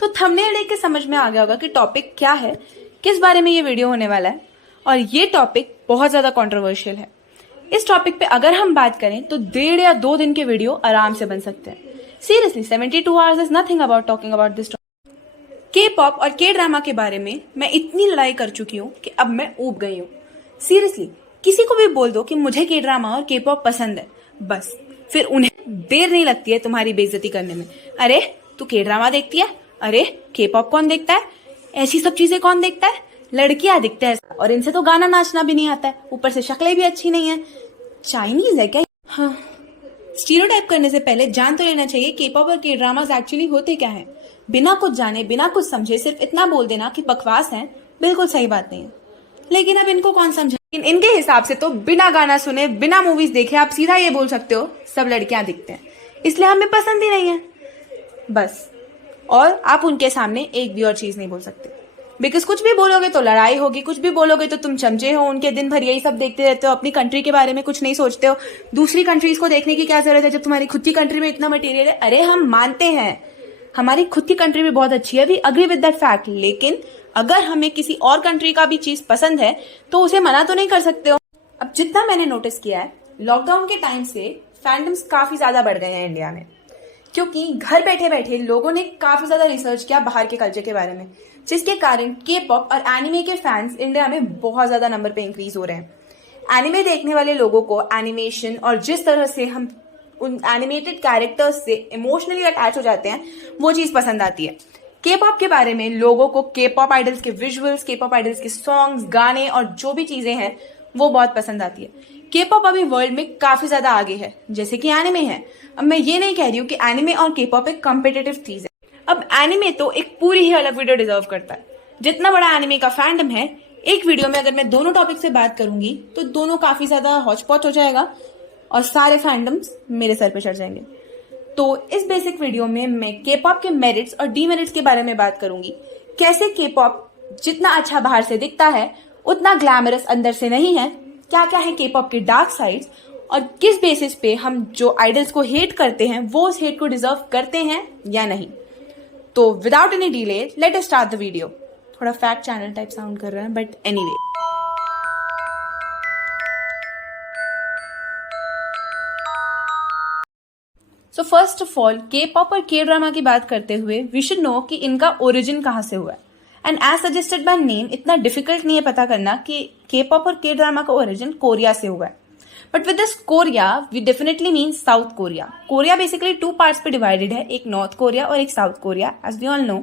तो थंबनेल देख के समझ में आ गया होगा कि टॉपिक क्या है, किस बारे में ये वीडियो होने वाला है। और ये टॉपिक बहुत ज्यादा कंट्रोवर्शियल है। इस टॉपिक पे अगर हम बात करें तो 1.5 या 2 दिन के वीडियो आराम से बन सकते हैं। Seriously 72 hours is nothing about talking about this topic. के पॉप और के ड्रामा के बारे में मैं इतनी लड़ाई कर चुकी हूँ कि अब मैं ऊब गई हूँ। सीरियसली किसी को भी बोल दो कि मुझे के ड्रामा और के पॉप पसंद है, बस फिर उन्हें देर नहीं लगती है तुम्हारी बेइज्जती करने में। अरे तू के ड्रामा देखती है, अरे के पॉप कौन देखता है, ऐसी सब चीजें कौन देखता है, लड़कियां दिखते हैं और इनसे तो गाना नाचना भी नहीं आता है, ऊपर से शक्लें भी अच्छी नहीं है, चाइनीज है क्या। हाँ, स्टीरियोटाइप करने से पहले जान तो लेना चाहिए के पॉप और के ड्रामास एक्चुअली होते क्या है। बिना कुछ जाने बिना कुछ समझे सिर्फ इतना बोल देना कि बकवास है, बिल्कुल सही बात नहीं है। लेकिन अब इनको कौन समझा। इनके हिसाब से तो बिना गाना सुने बिना मूवीज देखे आप सीधा ये बोल सकते हो सब लड़कियां दिखते हैं, इसलिए हमें पसंद ही नहीं है, बस। और आप उनके सामने एक भी और चीज नहीं बोल सकते, बिकॉज कुछ भी बोलोगे तो लड़ाई होगी, कुछ भी बोलोगे तो तुम चमचे हो उनके, दिन भर यही सब देखते रहते हो, अपनी कंट्री के बारे में कुछ नहीं सोचते हो। दूसरी कंट्रीज को देखने की क्या जरूरत है जब तुम्हारी खुद की कंट्री में इतना मटेरियल है। अरे हम मानते हैं हमारी खुद की कंट्री भी बहुत अच्छी है, we agree with that fact, लेकिन अगर हमें किसी और कंट्री का भी चीज पसंद है तो उसे मना तो नहीं कर सकते हो। अब जितना मैंने नोटिस किया है, लॉकडाउन के टाइम से फैंडम्स काफी ज्यादा बढ़ गए हैं इंडिया में, क्योंकि घर बैठे बैठे लोगों ने काफी ज्यादा रिसर्च किया बाहर के कल्चर के बारे में, जिसके कारण के पॉप और एनिमे के फैंस इंडिया में बहुत ज्यादा नंबर पे इंक्रीज हो रहे हैं। एनिमे देखने वाले लोगों को एनिमेशन और जिस तरह से हम उन एनिमेटेड कैरेक्टर्स से इमोशनली अटैच हो जाते हैं वो चीज पसंद आती है। के पॉप के बारे में लोगों को के पॉप आइडल्स के विजुअल्स, के पॉप आइडल्स के सॉन्ग्स, गाने और जो भी चीजें हैं वो बहुत पसंद आती है। के पॉप अभी वर्ल्ड में काफी ज्यादा आगे है जैसे कि एनिमे है। अब मैं ये नहीं कह रही हूँ कि एनिमे और के पॉप एक कॉम्पिटिटिव चीज है। अब एनिमे तो एक पूरी ही अलग वीडियो डिजर्व करता है। जितना बड़ा एनिमे का फैंडम है, एक वीडियो में अगर मैं दोनों टॉपिक से बात करूंगी तो दोनों काफी ज्यादा हॉच पॉच हो जाएगा और सारे फैंडम्स मेरे सर पे चढ़ जाएंगे। तो इस बेसिक वीडियो में मैं के पॉप के मेरिट्स और डीमेरिट्स के बारे में बात करूंगी। कैसे के पॉप जितना अच्छा बाहर से दिखता है उतना ग्लैमरस अंदर से नहीं है, क्या क्या है के पॉप के डार्क साइड्स, और किस बेसिस पे हम जो आइडल्स को हेट करते हैं वो उस हेट को डिजर्व करते हैं या नहीं। तो without any delay let us start the video. थोड़ा फैक्ट चैनल टाइप साउंड कर रहा है, but anyway. So first of all के पॉप और के ड्रामा की बात करते हुए वी शुड नो कि इनका ओरिजिन कहाँ से हुआ है। And as suggested by name, इतना डिफिकल्ट नहीं है पता करना कि के पॉप और के ड्रामा का ओरिजिन कोरिया से हुआ है। But with this Korea we definitely mean South Korea. Korea basically 2 parts पे डिवाइडेड है, एक नॉर्थ कोरिया और एक South Korea, as we all know.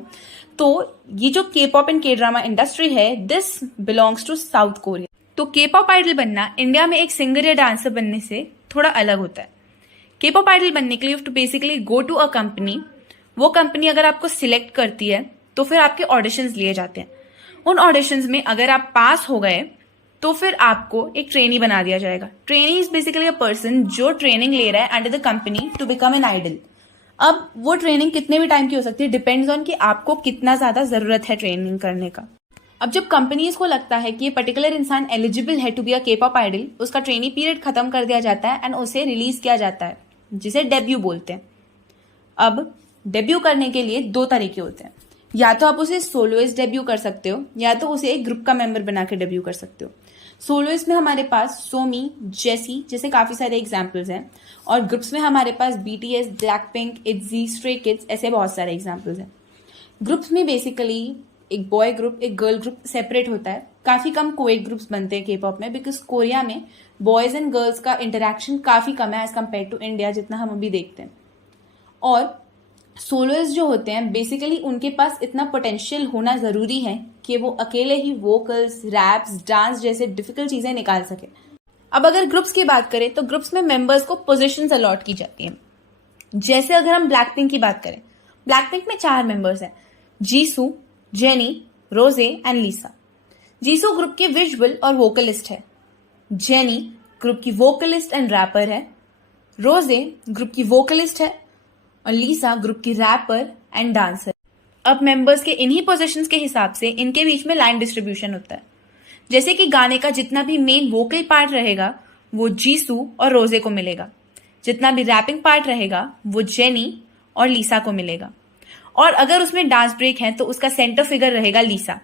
तो ये जो K pop and K drama industry है, this belongs to South Korea. तो के पॉप आइडल बनना इंडिया में एक सिंगर या डांसर बनने से थोड़ा अलग होता है। के पॉप आइडल बनने के लिए you have to basically go to a company. वो कंपनी अगर आपको सिलेक्ट करती है तो फिर आपके ऑडिशंस लिए जाते हैं। उन ऑडिशंस में अगर आप पास हो गए तो फिर आपको एक ट्रेनी बना दिया जाएगा। Trainee is basically a person जो ट्रेनिंग ले रहा है under the company to become an idol. अब वो ट्रेनिंग कितने भी टाइम की हो सकती है, डिपेंड्स ऑन कि आपको कितना ज्यादा जरूरत है ट्रेनिंग करने का। अब जब कंपनीज को लगता है कि ये पर्टिकुलर इंसान एलिजिबल है टू बी अ के पॉप आइडल, उसका ट्रेनिंग पीरियड खत्म कर दिया जाता है एंड उसे रिलीज किया जाता है, जिसे डेब्यू बोलते हैं। अब डेब्यू करने के लिए 2 तरीके होते हैं, या तो आप उसे सोलोइस्ट डेब्यू कर सकते हो या तो उसे एक ग्रुप का मेंबर बना के डेब्यू कर सकते हो। सोलोइस्ट में हमारे पास सोमी, जेसी जैसे काफी सारे एग्जाम्पल्स हैं, और ग्रुप्स में हमारे पास बीटीएस, ब्लैकपिंक, इट्जी, स्ट्रे किड्स, ऐसे बहुत सारे एग्जाम्पल्स हैं। ग्रुप्स में बेसिकली एक बॉय ग्रुप एक गर्ल ग्रुप सेपरेट होता है। काफी कम कोएड ग्रुप्स बनते हैं के पॉप में, बिकॉज कोरिया में बॉयज एंड गर्ल्स का इंटरेक्शन काफी कम है एज कम्पेयर टू इंडिया, जितना हम अभी देखते हैं। और सोलोइस्ट जो होते हैं बेसिकली उनके पास इतना पोटेंशियल होना जरूरी है कि वो अकेले ही वोकल्स, रैप्स, डांस जैसे डिफिकल्ट चीजें निकाल सके। अब अगर ग्रुप्स की बात करें तो ग्रुप्स में मेंबर्स को पोजीशंस अलॉट की जाती हैं। जैसे अगर हम ब्लैकपिंक की बात करें, ब्लैकपिंक में 4 मेंबर्स हैं, जीसू, जेनी, रोजे एंड लीसा। जीसू ग्रुप के विजुअल और वोकलिस्ट है, जेनी ग्रुप की वोकलिस्ट एंड रैपर है, रोजे ग्रुप की वोकलिस्ट है और लीसा ग्रुप की रैपर एंड डांसर। अब मेंबर्स के इन्हीं पोजीशंस के हिसाब से इनके बीच में लाइन डिस्ट्रीब्यूशन होता है। जैसे कि गाने का जितना भी मेन वोकल पार्ट रहेगा वो जीसू और रोजे को मिलेगा, जितना भी रैपिंग पार्ट रहेगा वो जेनी और लीसा को मिलेगा, और अगर उसमें डांस ब्रेक है तो उसका सेंटर फिगर रहेगा लीसा।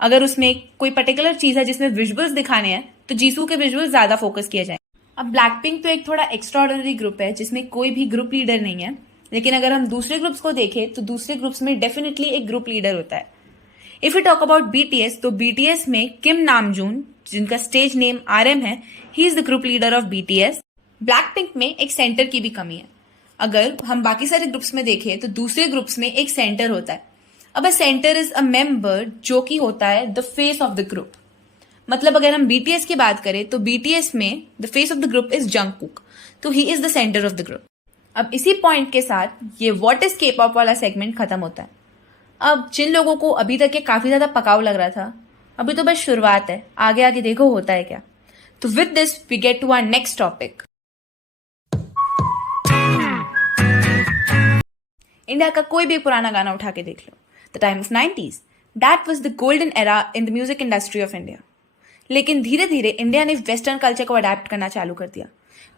अगर उसमें कोई पर्टिकुलर चीज है जिसमें विजुअल्स दिखाने हैं तो जीसू के विजुअल्स ज्यादा फोकस किए जाएंगे। अब ब्लैकपिंक तो एक थोड़ा एक्स्ट्राऑर्डिनरी ग्रुप है जिसमें कोई भी ग्रुप लीडर नहीं है, लेकिन अगर हम दूसरे ग्रुप्स को देखें तो दूसरे ग्रुप्स में डेफिनेटली एक ग्रुप लीडर होता है। If you talk about BTS, तो बीटीएस में किम नामजून, जिनका स्टेज नेम आरएम है, ही is the group leader of BTS. Blackpink में एक सेंटर की भी कमी है। अगर हम बाकी सारे ग्रुप्स में देखें तो दूसरे ग्रुप्स में एक सेंटर होता है। अब अ सेंटर इज अ मेंबर जो कि होता है the face of the group. मतलब अगर हम बीटीएस की बात करें तो बीटीएस में the face of the group is Jungkook, तो he is the centre of the group. अब इसी पॉइंट के साथ ये व्हाट इज के पॉप वाला सेगमेंट खत्म होता है। अब जिन लोगों को अभी तक ये काफी ज्यादा पकाऊ लग रहा था, अभी तो बस शुरुआत है, आगे आगे देखो होता है क्या। तो with this we get to our next topic. India का कोई भी पुराना गाना उठा के देख लो, the time of 90s, that was the golden era in the music industry of India. लेकिन धीरे धीरे इंडिया ने वेस्टर्न कल्चर को अडेप्ट करना चालू कर दिया।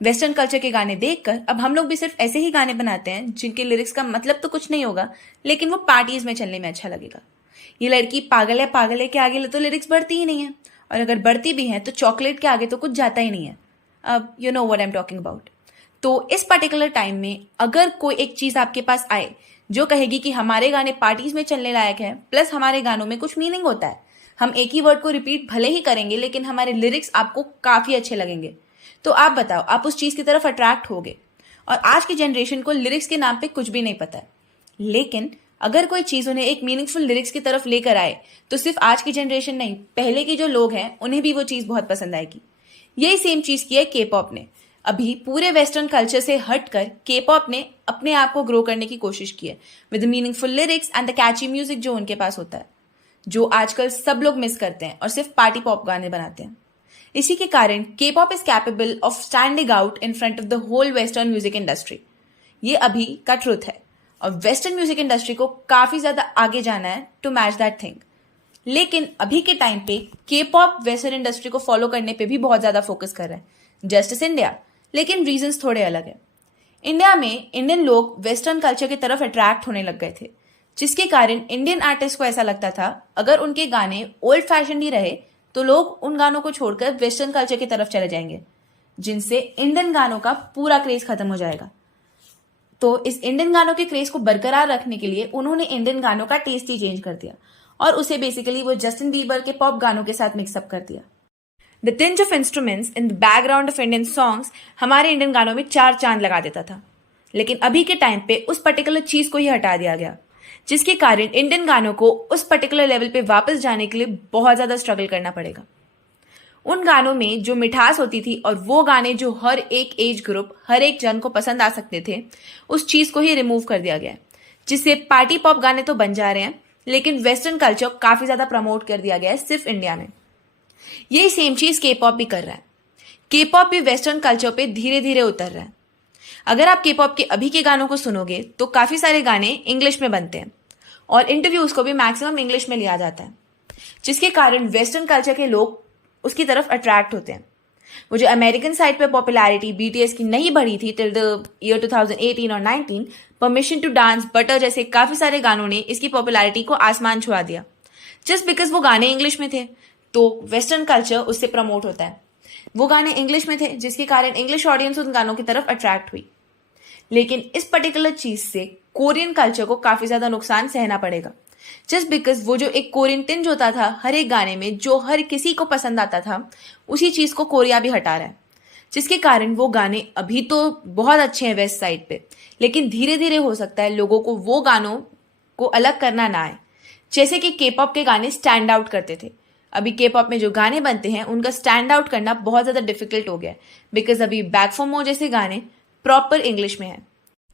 वेस्टर्न कल्चर के गाने देखकर अब हम लोग भी सिर्फ ऐसे ही गाने बनाते हैं जिनके लिरिक्स का मतलब तो कुछ नहीं होगा, लेकिन वो पार्टीज में चलने में अच्छा लगेगा। ये लड़की पागल है के आगे तो लिरिक्स बढ़ती ही नहीं है, और अगर बढ़ती भी है तो चॉकलेट के आगे तो कुछ जाता ही नहीं है। अब you know what I am talking about. तो इस पर्टिकुलर टाइम में अगर कोई एक चीज आपके पास आए जो कहेगी कि हमारे गाने पार्टीज में चलने लायक है, प्लस हमारे गानों में कुछ मीनिंग होता है, हम एक ही वर्ड को रिपीट भले ही करेंगे लेकिन हमारे लिरिक्स आपको काफी अच्छे लगेंगे, तो आप बताओ आप उस चीज की तरफ अट्रैक्ट होगे। और आज की जनरेशन को लिरिक्स के नाम पे कुछ भी नहीं पता है, लेकिन अगर कोई चीज उन्हें एक मीनिंगफुल लिरिक्स की तरफ लेकर आए तो सिर्फ आज की जनरेशन नहीं, पहले के जो लोग हैं उन्हें भी वो चीज बहुत पसंद आएगी। यही सेम चीज की है के पॉप ने। अभी पूरे वेस्टर्न कल्चर से हटकर के पॉप ने अपने आप को ग्रो करने की कोशिश की है with meaningful lyrics and the catchy music जो उनके पास होता है, जो आजकल सब लोग मिस करते हैं और सिर्फ पार्टी पॉप गाने बनाते हैं। इसी के कारण K pop is capable of standing out in front of the whole western music industry. ये अभी का ट्रुथ है, और वेस्टर्न म्यूजिक इंडस्ट्री को काफी ज्यादा आगे जाना है टू मैच दैट थिंग। लेकिन अभी के टाइम पे के पॉप वेस्टर्न इंडस्ट्री को फॉलो करने पे भी बहुत ज्यादा फोकस कर रहा है, जस्ट एस इंडिया, लेकिन रीजंस थोड़े अलग है। इंडिया में इंडियन लोग वेस्टर्न कल्चर की तरफ अट्रैक्ट होने लग गए थे, जिसके कारण इंडियन आर्टिस्ट को ऐसा लगता था अगर उनके गाने ओल्ड फैशन ही रहे तो लोग उन गानों को छोड़कर वेस्टर्न कल्चर की तरफ चले जाएंगे, जिनसे इंडियन गानों का पूरा क्रेज खत्म हो जाएगा। तो इस इंडियन गानों के क्रेज को बरकरार रखने के लिए उन्होंने इंडियन गानों का टेस्ट ही चेंज कर दिया और उसे बेसिकली वो जस्टिन बीबर के पॉप गानों के साथ मिक्सअप कर दिया। The tinge of instruments in the background of Indian songs हमारे इंडियन गानों में चार चांद लगा देता था, लेकिन अभी के टाइम पे उस पर्टिकुलर चीज को ही हटा दिया गया, जिसके कारण इंडियन गानों को उस पर्टिकुलर लेवल पे वापस जाने के लिए बहुत ज्यादा स्ट्रगल करना पड़ेगा। उन गानों में जो मिठास होती थी और वो गाने जो हर एक एज ग्रुप, हर एक जन को पसंद आ सकते थे, उस चीज को ही रिमूव कर दिया गया है, जिससे पार्टी पॉप गाने तो बन जा रहे हैं लेकिन वेस्टर्न कल्चर काफी ज्यादा प्रमोट कर दिया गया है सिर्फ इंडिया में। यही सेम चीज के पॉप भी कर रहा है। के पॉप भी वेस्टर्न कल्चर पे धीरे धीरे उतर रहा है। अगर आप के पॉप के अभी के गानों को सुनोगे तो काफी सारे गाने इंग्लिश में बनते हैं और इंटरव्यूज को भी मैक्सिमम इंग्लिश में लिया जाता है, जिसके कारण वेस्टर्न कल्चर के लोग उसकी तरफ अट्रैक्ट होते हैं। वो जो अमेरिकन साइड पे पॉपुलैरिटी बीटीएस की नहीं बढ़ी थी टिल द ईयर 2018 और 19, परमिशन टू डांस, बटर जैसे काफी सारे गानों ने इसकी पॉपुलैरिटी को आसमान छुआ दिया, जस्ट बिकॉज वो गाने इंग्लिश में थे तो वेस्टर्न कल्चर उससे प्रमोट होता है। वो गाने इंग्लिश में थे जिसके कारण इंग्लिश ऑडियंस उन गानों की तरफ अट्रैक्ट हुई, लेकिन इस पर्टिकुलर चीज से कोरियन कल्चर को काफी ज्यादा नुकसान सहना पड़ेगा, जस्ट बिकॉज वो जो एक कोरियन टिंज होता था हर एक गाने में जो हर किसी को पसंद आता था, उसी चीज को कोरिया भी हटा रहा है, जिसके कारण वो गाने अभी तो बहुत अच्छे हैं वेस्ट साइड पे, लेकिन धीरे धीरे हो सकता है लोगों को वो गानों को अलग करना ना आए। जैसे कि के पॉप के गाने स्टैंड आउट करते थे, अभी के पॉप में जो गाने बनते हैं उनका स्टैंड आउट करना बहुत ज्यादा डिफिकल्ट हो गया है, बिकॉज अभी बैक फॉर मोर जैसे गाने प्रॉपर इंग्लिश में है।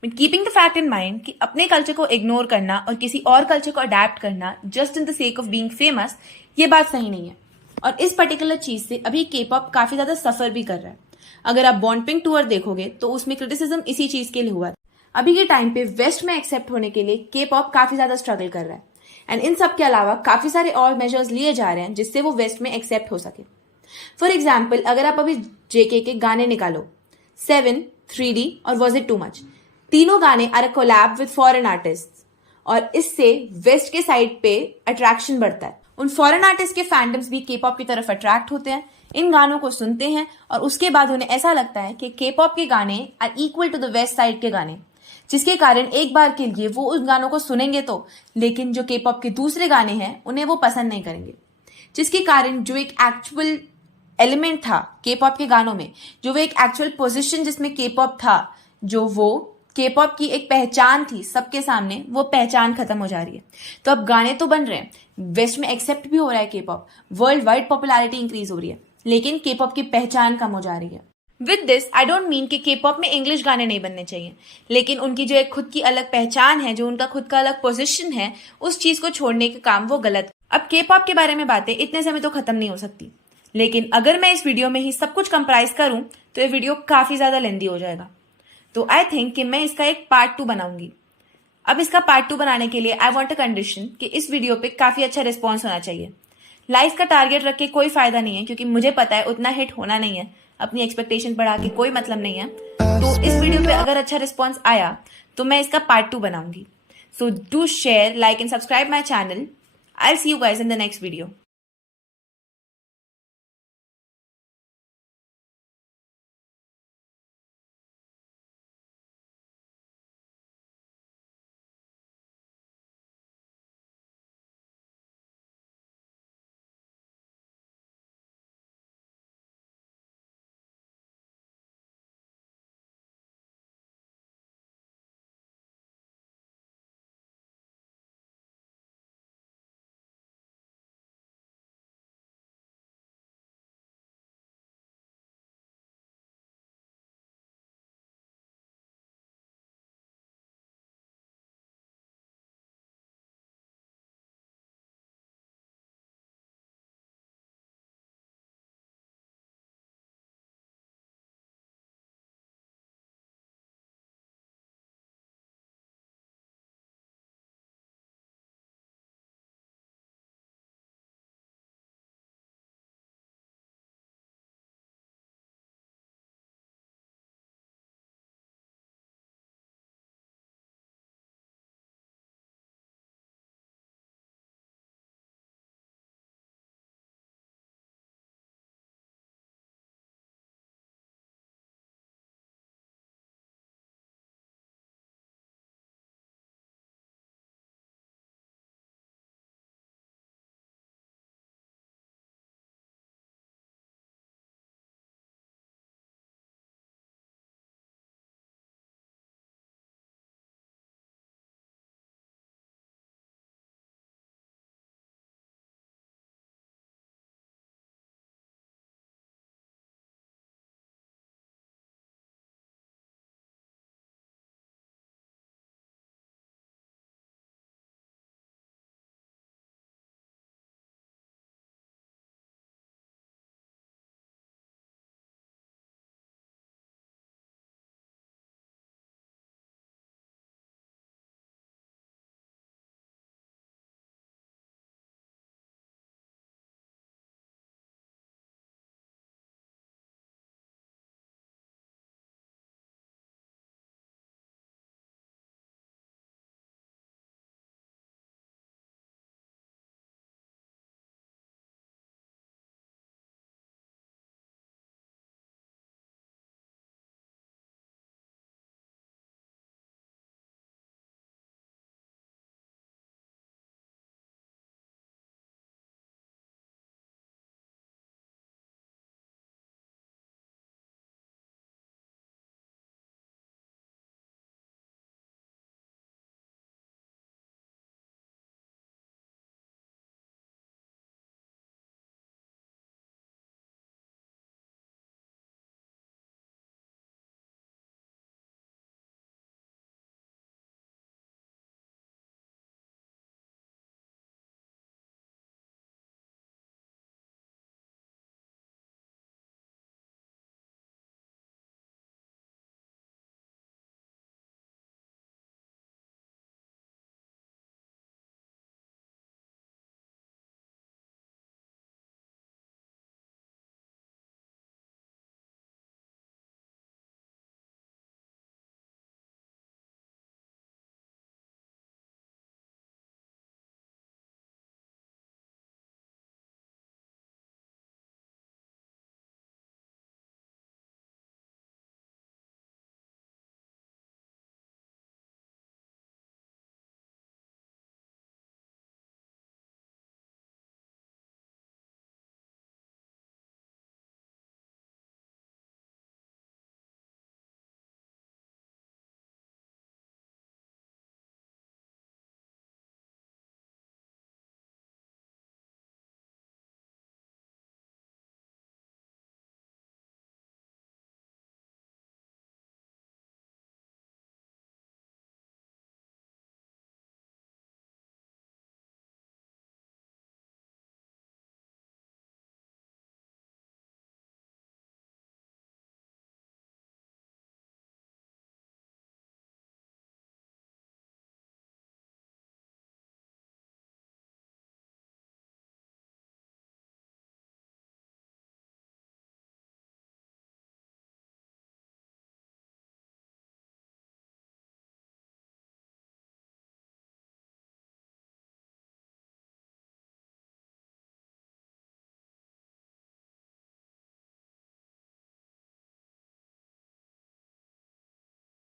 Keeping the fact in mind कि अपने कल्चर को इग्नोर करना और किसी और कल्चर को अडेप्ट करना just in the sake of being famous, ये बात सही नहीं है, और इस पर्टिकुलर चीज से अभी के पॉप काफी ज्यादा सफर भी कर रहा है। अगर आप बॉन्ड टूर देखोगे तो उसमें क्रिटिसिज्म इसी चीज के लिए हुआ। अभी के टाइम पे वेस्ट में एक्सेप्ट होने के लिए के पॉप काफी ज्यादा स्ट्रगल कर रहा है, एंड इन सब के अलावा काफी सारे और मेजर्स लिए जा रहे हैं जिससे वो वेस्ट में एक्सेप्ट हो सके। फॉर एग्जाम्पल, अगर आप अभी जेके के गाने निकालो, 7, 3D और वॉज इट टू मच, तीनों गाने are a collab with foreign artist, और इससे वेस्ट के साइड पे अट्रैक्शन बढ़ता है। उन फॉरेन आर्टिस्ट के फैंडम्स भी के पॉप की तरफ अट्रैक्ट होते हैं, इन गानों को सुनते हैं और उसके बाद उन्हें ऐसा लगता है कि के पॉप के गाने are equal to the west side के गाने, जिसके कारण एक बार के लिए वो उन गानों को सुनेंगे तो, लेकिन जो के पॉप के दूसरे गाने हैं उन्हें वो पसंद नहीं करेंगे, जिसके कारण जो एक एक्चुअल एलिमेंट था के पॉप के गानों में, जो वो एक एक्चुअल पोजीशन जिसमें के पॉप था, जो वो के पॉप की एक पहचान थी सबके सामने, वो पहचान खत्म हो जा रही है। तो अब गाने तो बन रहे हैं, वेस्ट में एक्सेप्ट भी हो रहा है के pop, world wide popularity increase हो रही है, लेकिन के पॉप की पहचान कम हो जा रही है। With this I don't mean कि के पॉप में इंग्लिश गाने नहीं बनने चाहिए, लेकिन उनकी जो एक खुद की अलग पहचान है, जो उनका खुद का अलग पोजीशन है, उस चीज को छोड़ने के काम वो गलत। अब के पॉप के बारे में बातें इतने समय तो खत्म नहीं हो सकती, लेकिन अगर मैं इस वीडियो में ही सब कुछ कंप्राइज करूं तो ये वीडियो काफी ज्यादा लेंदी हो जाएगा। तो आई थिंक कि मैं इसका एक पार्ट 2 बनाऊंगी। अब इसका पार्ट 2 बनाने के लिए आई वांट अ कंडीशन कि इस वीडियो पे काफी अच्छा रिस्पॉन्स होना चाहिए। लाइक का टारगेट रख के कोई फायदा नहीं है, क्योंकि मुझे पता है उतना हिट होना नहीं है, अपनी एक्सपेक्टेशन बढ़ा के कोई मतलब नहीं है। तो इस वीडियो पे अगर अच्छा रिस्पॉन्स आया तो मैं इसका पार्ट 2 बनाऊंगी। So do share, like and subscribe my channel. I will see you guys in the next video.